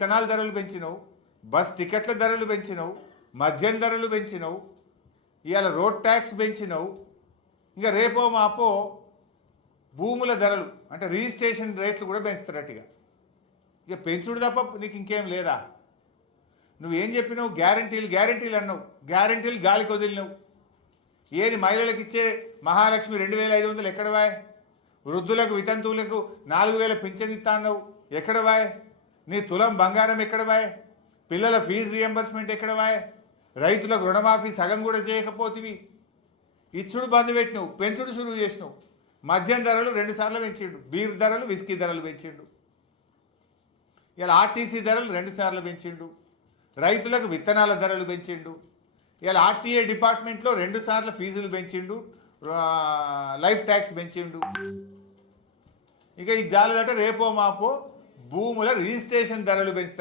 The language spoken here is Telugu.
విత్తనాల ధరలు పెంచినావు, బస్ టికెట్ల ధరలు పెంచినావు, మద్యం ధరలు పెంచినావు, ఇవాళ రోడ్ ట్యాక్స్ పెంచినావు. ఇంకా రేపో మాపో భూముల ధరలు అంటే రిజిస్ట్రేషన్ రేట్లు కూడా పెంచుతారట్టుగా. ఇక పెంచుడు తప్ప నీకు ఇంకేం లేదా? నువ్వేం చెప్పినావు? గ్యారంటీలు అన్నావు. గ్యారంటీలు గాలికి వదిలినావు. ఏది మహిళలకు ఇచ్చే మహాలక్ష్మి 2500 ఎక్కడ వాయ్? వృద్ధులకు వితంతువులకు 4000 పింఛన్ ఇస్తా అన్నావు, ఎక్కడ వాయ్? నీ తులం బంగారం ఎక్కడ వాయ్? పిల్లల ఫీజు రియంబర్స్మెంట్ ఎక్కడ వాయ్? రైతులకు రుణమాఫీ సగం కూడా చేయకపోతివి. ఇచ్చుడు బంద్ పెట్టినావు, పెంచుడు షురువు చేసినావు. మద్యం ధరలు 2 సార్లు పెంచిండు, బీర్ ధరలు విస్కీ ధరలు పెంచిండు. ఇలా ఆర్టీసీ ధరలు 2 సార్లు పెంచిండు. రైతులకు విత్తనాల ధరలు పెంచిండు. ఇలా ఆర్టీఏ డిపార్ట్మెంట్లో 2 సార్లు ఫీజులు పెంచిండు, లైఫ్ ట్యాక్స్ పెంచిండు. ఇక ఈ జాలదట రేపో మాపో భూముల రిజిస్ట్రేషన్ ధరలు పెంచుతారు.